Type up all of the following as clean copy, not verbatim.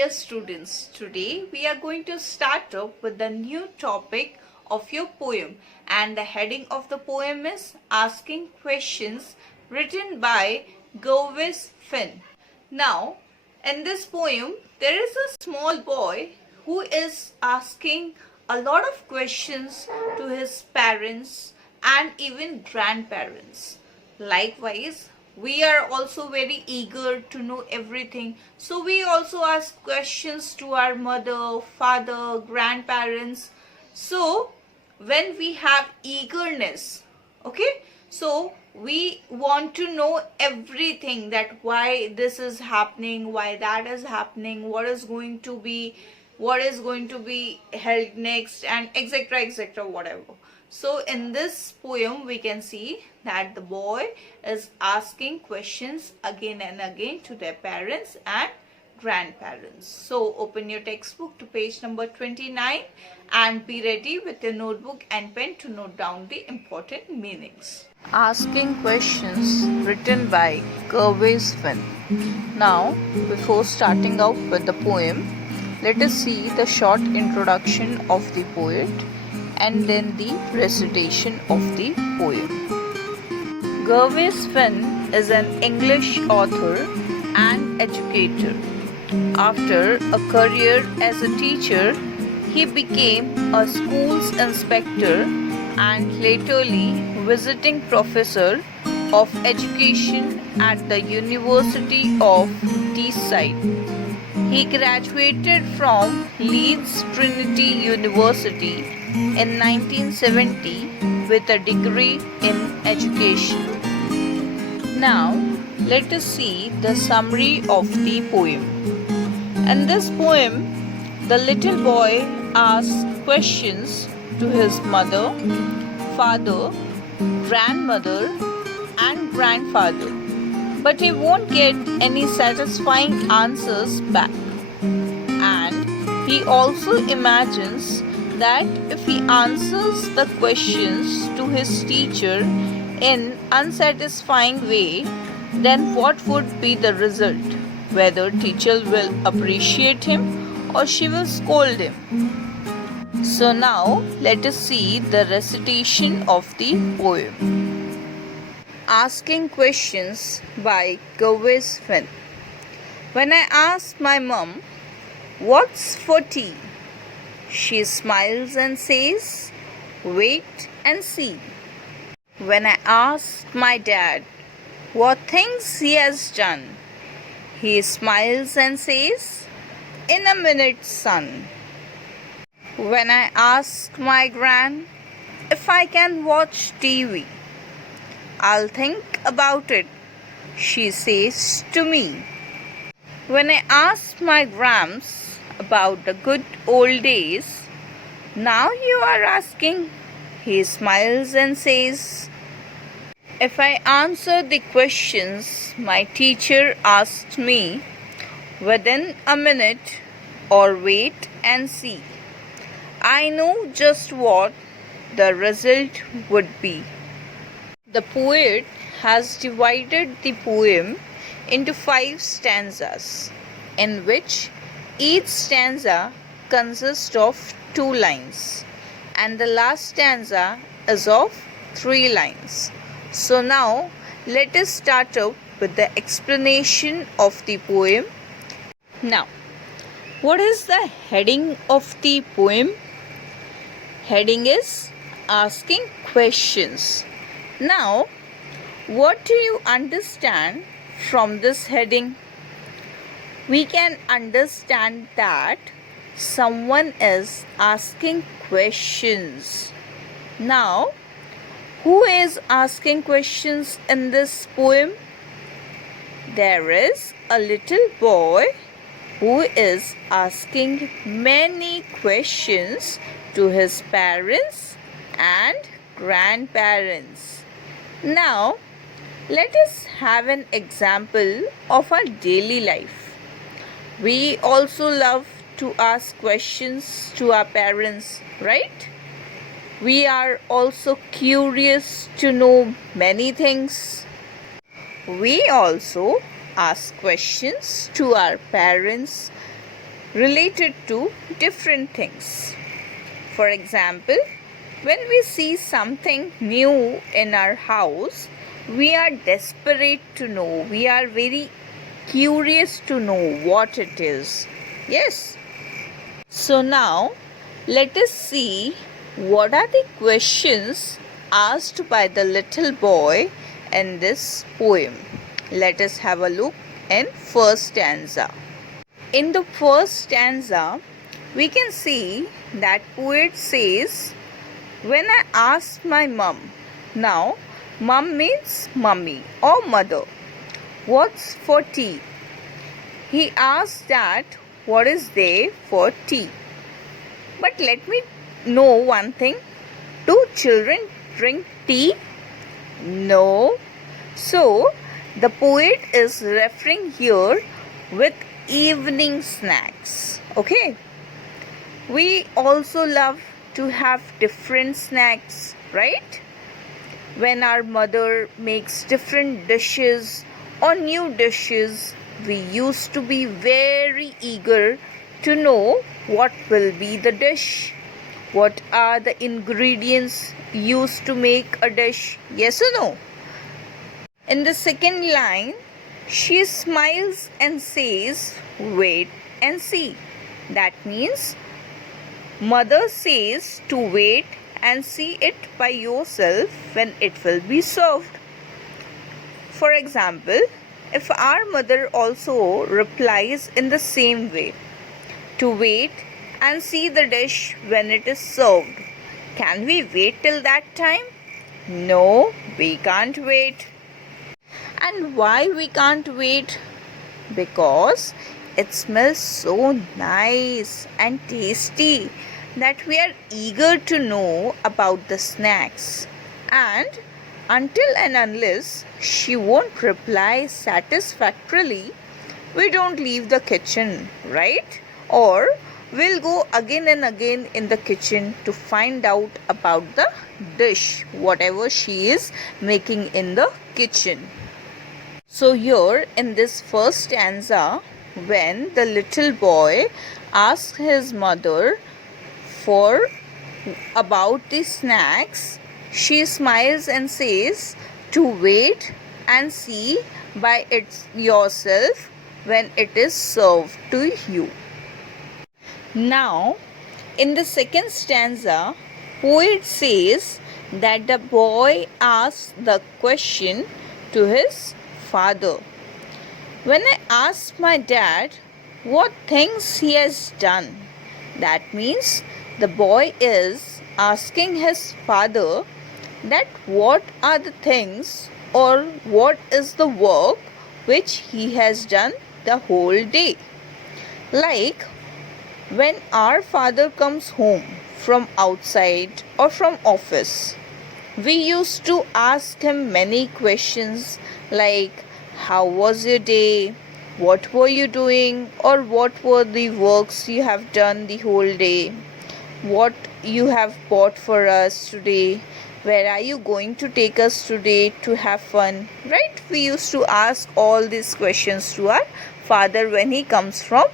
dear students, today we are going to start up with the new topic of your poem, and the heading of the poem is Asking Questions, written by Gervase Phinn. Now, in this poem, there is a small boy who is asking a lot of questions to his parents and even grandparents. Likewise, we are also very eager to know everything, so we also ask questions to our mother, father, grandparents. So when we have eagerness, okay, so we want to know everything, that why this is happening, why that is happening, what is going to be held next, and etc etc whatever. So in this poem we can see that the boy is asking questions again and again to their parents and grandparents. So open your textbook to page number 29 and be ready with your notebook and pen to note down the important meanings. Asking Questions, written by Gervase Phinn. Now, before starting out with the poem, let us see the short introduction of the poet and then the recitation of the poem. Gervase Phinn is an English author and educator. After a career as a teacher, he became a schools inspector and latterly visiting professor of education at the University of Teesside. He graduated from Leeds Trinity University in 1970 with a degree in education. Now, let us see the summary of the poem. In this poem, the little boy asks questions to his mother, father, grandmother, and grandfather, but he won't get any satisfying answers back. And he also imagines that if he answers the questions to his teacher in unsatisfying way, then what would be the result? Whether teacher will appreciate him or she will scold him. So now let us see the recitation of the poem. Asking Questions by Gervase Phinn. When I ask my mum, "What's for tea?" she smiles and says, "Wait and see." When I ask my dad what things he has done, he smiles and says, "In a minute, son." When I ask my gran if I can watch TV, "I'll think about it," she says to me. When I ask my grams about the good old days, "Now you are asking," he smiles and says. If I answer the questions my teacher asked me within a minute or wait and see, I know just what the result would be. The poet has divided the poem into 5 stanzas, in which each stanza consists of 2 lines, and the last stanza is of 3 lines. So now let us start up with the explanation of the poem. Now, what is the heading of the poem? Heading is Asking Questions. Now, what do you understand from this heading? We can understand that someone is asking questions. Now, who is asking questions in this poem? There is a little boy who is asking many questions to his parents and grandparents. Now, let us have an example of our daily life. We also love to ask questions to our parents, right? We are also curious to know many things. We also ask questions to our parents related to different things. For example, when we see something new in our house, we are desperate to know, we are very curious to know what it is. Yes. So now let us see what are the questions asked by the little boy in this poem. Let us have a look in first stanza. In the first stanza, we can see that poet says, when I asked my mum, now mum means mummy or mother, what's for tea? He asked that what is there for tea. But let me know one thing. Do children drink tea? No. So the poet is referring here with evening snacks. Okay. We also love to have different snacks, right? When our mother makes different dishes or new dishes, we used to be very eager to know what will be the dish, what are the ingredients used to make a dish, yes or no? In the second line, she smiles and says, wait and see. That means mother says to wait and see it by yourself when it will be served. For example, if our mother also replies in the same way, to wait and see the dish when it is served, can we wait till that time? No, we can't wait. And why we can't wait? Because it smells so nice and tasty that we are eager to know about the snacks. And until and unless she won't reply satisfactorily, we don't leave the kitchen, right? Or we'll go again and again in the kitchen to find out about the dish, whatever she is making in the kitchen. So here in this first stanza, when the little boy asks his mother for about the snacks, she smiles and says to wait and see by yourself when it is served to you. Now, in the second stanza, poet says that the boy asks the question to his father. When I asked my dad what things he has done, that means the boy is asking his father that what are the things or what is the work which he has done the whole day. Like when our father comes home from outside or from office, we used to ask him many questions like, how was your day? What were you doing? Or what were the works you have done the whole day? What you have bought for us today? Where are you going to take us today to have fun? Right? We used to ask all these questions to our father when he comes from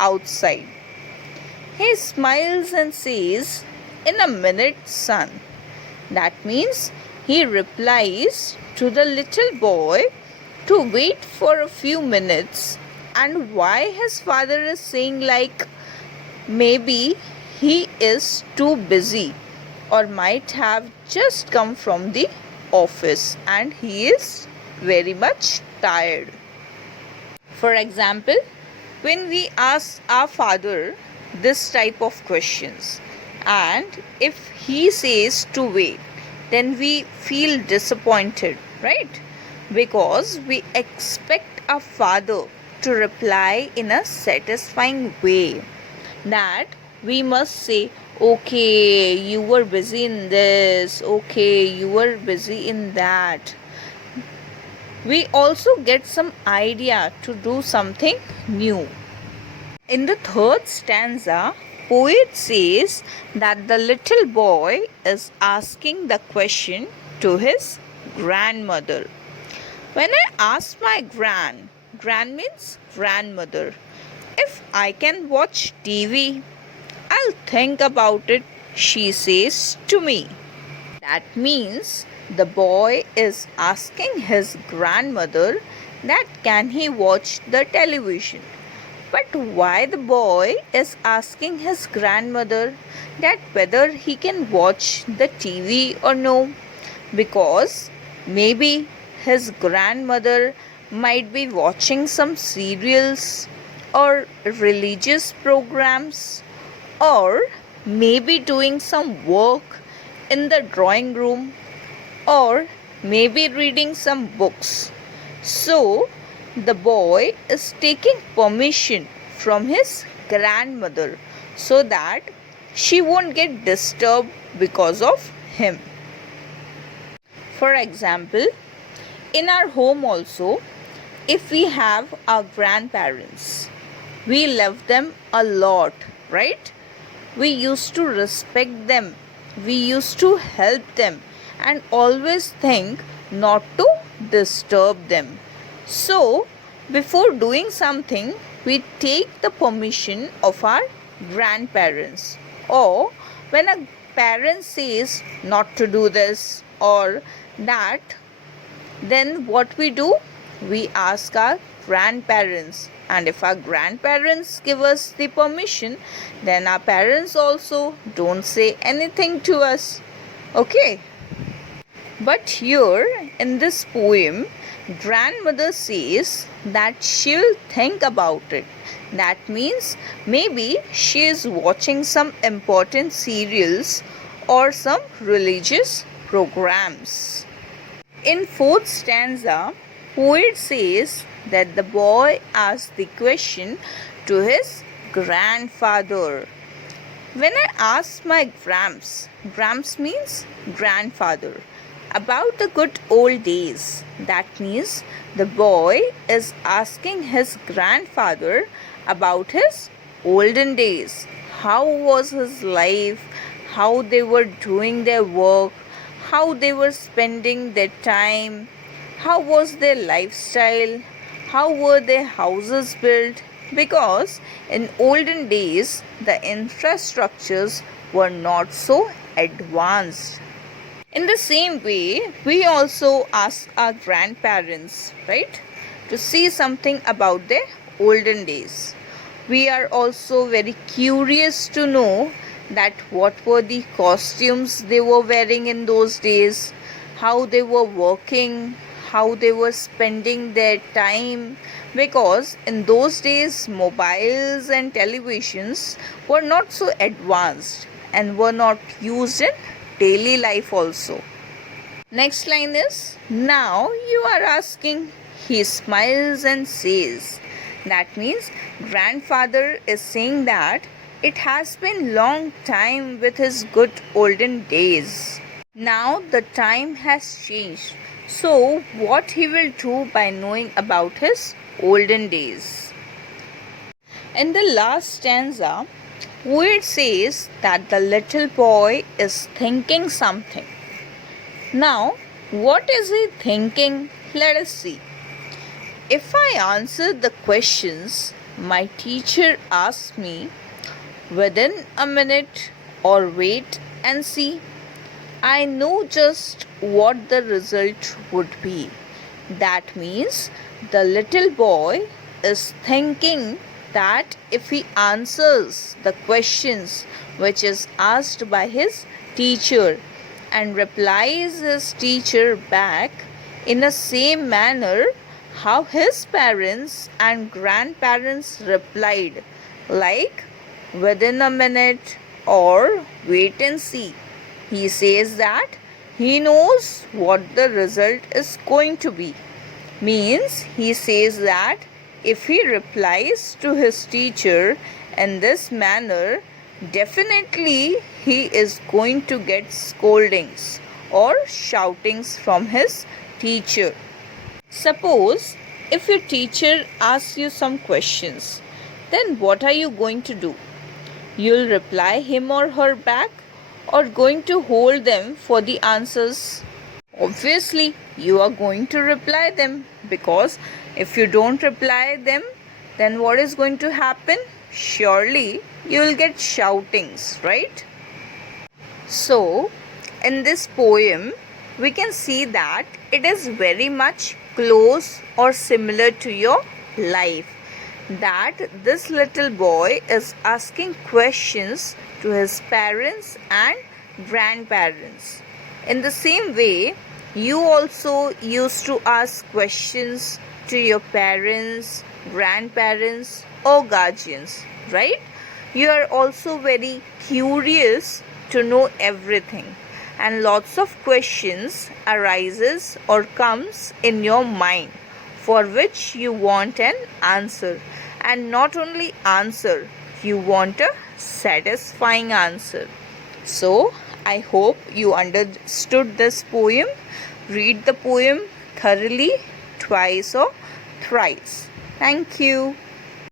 outside. He smiles and says, in a minute, son. That means he replies to the little boy to wait for a few minutes. And why his father is saying like, maybe he is too busy or might have just come from the office and he is very much tired. For example, when we ask our father this type of questions and if he says to wait, then we feel disappointed, right? Because we expect our father to reply in a satisfying way, that we must say, okay, you were busy in this, okay, you were busy in that. We also get some idea to do something new. In the third stanza, poet says that the little boy is asking the question to his grandmother. When I asked my gran means grandmother, if I can watch TV. I'll think about it, she says to me. That means the boy is asking his grandmother that can he watch the television. But why the boy is asking his grandmother that whether he can watch the TV or no? Because maybe his grandmother might be watching some serials or religious programs, or maybe doing some work in the drawing room, or maybe reading some books. So the boy is taking permission from his grandmother so that she won't get disturbed because of him. For example, in our home also, if we have our grandparents, we love them a lot, right? We used to respect them, we used to help them, and always think not to disturb them. So, before doing something, we take the permission of our grandparents. Or when a parent says not to do this or that, then what we do? We ask our grandparents. And if our grandparents give us the permission, then our parents also don't say anything to us. Okay? But here in this poem, grandmother says that she'll think about it. That means maybe she is watching some important serials or some religious programs. In fourth stanza, poet says that the boy asked the question to his grandfather. When I asked my Gramps means grandfather, about the good old days, that means the boy is asking his grandfather about his olden days. How was his life? How they were doing their work? How they were spending their time? How was their lifestyle? How were their houses built? Because in olden days, the infrastructures were not so advanced. In the same way, we also ask our grandparents, right, to see something about their olden days. We are also very curious to know that what were the costumes they were wearing in those days, how they were working, how they were spending their time, because in those days mobiles and televisions were not so advanced and were not used in daily life also. Next line is, now you are asking. He smiles and says. That means grandfather is saying that it has been long time with his good olden days. Now the time has changed. So what he will do by knowing about his olden days? In the last stanza, poet says that the little boy is thinking something. Now, what is he thinking? Let us see. If I answer the questions my teacher asked me within a minute or wait and see, I know just what the result would be. That means the little boy is thinking that if he answers the questions which is asked by his teacher and replies his teacher back in the same manner how his parents and grandparents replied, like within a minute or wait and see, he says that he knows what the result is going to be. Means he says that if he replies to his teacher in this manner, definitely he is going to get scoldings or shoutings from his teacher. Suppose if your teacher asks you some questions, then what are you going to do? You'll reply him or her back, or going to hold them for the answers? Obviously, you are going to reply them, because if you don't reply them, then what is going to happen? surely you will get shoutings, right? So, in this poem, we can see that it is very much close or similar to your life. That this little boy is asking questions to his parents and grandparents. In the same way, you also used to ask questions to your parents, grandparents, or guardians, right? You are also very curious to know everything, and lots of questions arises or comes in your mind for which you want an answer, and not only answer, you want a satisfying answer. So I hope you understood this poem. Read the poem thoroughly twice or thrice. Thank you.